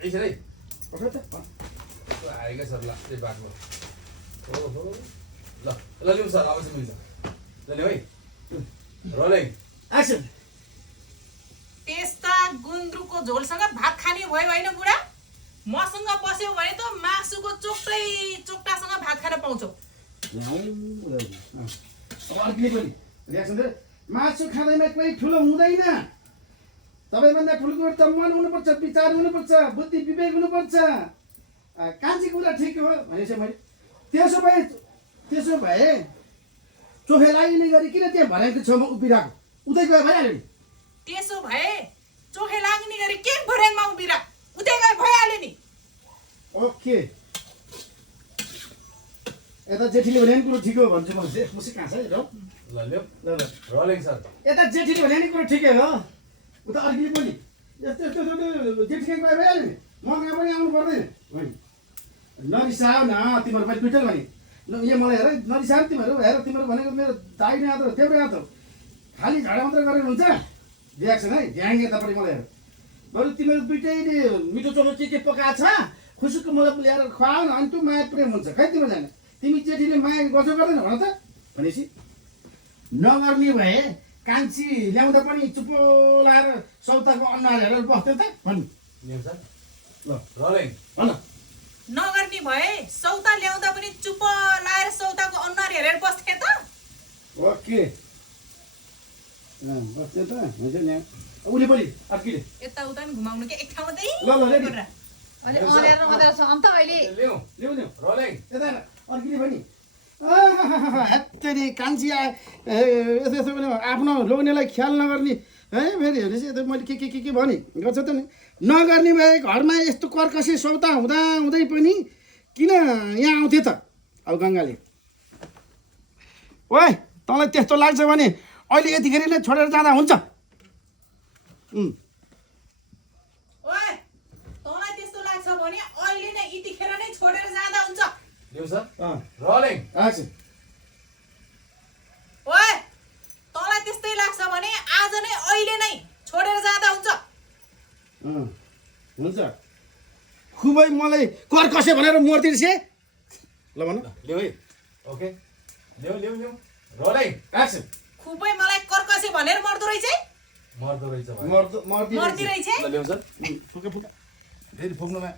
एकछिन है पठाउ त आएगा सर ल त्यही बाटो ओहो ल ल लिउँ सर अवश्य मिल्छ ल लिउँ है रोलिङ एक्सन त्यस्ता गुन्द्रुकको झोलसँग भात खाने भयो होइन बुढा मसँग बस्यो भने त मासुको चोक्टासँग भात खान पाउँछौ अर्किने पनि रियाक्सन दे मासु खाँदैमा कोही ठुलो हुँदैन सबैभन्दा ठुलो कुरो त मन हुनुपर्छ विचार हुनुपर्छ बुद्धि विवेक हुनुपर्छ कान्छी कुरा ठिक हो भनेपछि मैले त्यसो भए चोखे लाग्ने गरी किन त्यहाँ भर्याङको छेउमा उभिरहेको उतै गयो भइहाल्यो नि त्यसो भए चोखे लाग्ने गरी के भर्याङमा उभिरा उतै गए भइहाल्यो नि ओके यता जेठीले भने कुरो ठिक हो भन्छु म मुसी कहाँ छ र ल लिउँ ल ल रोलिङ सर यता जेठीले भने कुरो ठिकै हो उता अर्किने पनि यस्तो यस्तो जेठीकै गयो भइहाल्यो नि म कहाँ पनि आउनु पर्दैन भने नरिसाऊ न तिमीहरू पनि दुइटै भने यहाँ मलाई हेर नरिसाऊ तिमीहरू हेर तिमीहरू भनेको मेरो दाहिने हात हो तेब्रे हात हो खाली झगडा मात्रै गरेर हुन्छ रियाक्सन है ध्यान यतापट्टि मलाई हेर बरु तिमीहरू दुइटैले मिठो चोखो के पकाएको छ खुसीको मलाई ल्याएर खुवाऊ न अनि त्यो माया प्रेम हुन्छ खै तिम्रो जाने तिमी जेठीले माया गर्छौ गर्दैन भन त भनेपछि नगर्ने भए कान्छी ल्याउँदा पनि चुप्पो लाएर सौताको अनुहार हेरेर बस्थ्यो त भन्नु लिउँ सर ल रोलिङ भन नगर्ने भए सौता ल्याउँदा पनि चुप लाएर सौताको अनुहार हेरेर बस्थे त ओके बस्थ्यो त हुन्छ नि उसले पनि अर्किले यताउता नि घुमाउनु के एक ठाउँमा ल ल रेडी अहिले अँध्यारो अँध्यारो छ अन्त अहिले लिउँ ल्याउ ल्याउ रोलिङ यता अर्किले पनि हेत्तेरी कान्छी यस्तो यस्तो भने आफ्नो लोग्नेलाई ख्याल नगर्ने है फेरि हेर्नुहोस् यता मैले के भने गर्छ त नि नगर्ने भए घरमा यस्तो कर्कसे सौता हुँदा हुँदै पनि किन यहाँ आउँथे त अब गङ्गाले ओए तँलाई त्यस्तो लाग्छ भने अहिले यतिखेर नै छोडेर जाँदा हुन्छ ओए तँलाई त्यस्तो लाग्छ भने अहिले नै यतिखेर नै छोडेर जाँदा हुन्छ लिउँ सर रोलिङ एक्सन ओए तँलाई त्यस्तै लाग्छ भने आज नै अहिले नै छोडेर जाँदा हुन्छ हुन्छ खुबै मलाई कर्कसे भनेर मर्दिर्से ल भन लिउँ है ओके लिउँ लिउँ लिउँ रोलिङ एक्सन खुबै मलाई कर्कसे भनेर मर्दो रहेछ है मर्दो रहेछ मर्दी रहेछ है ल लिउँ सर फुका फुका फेरि फुक्नुमा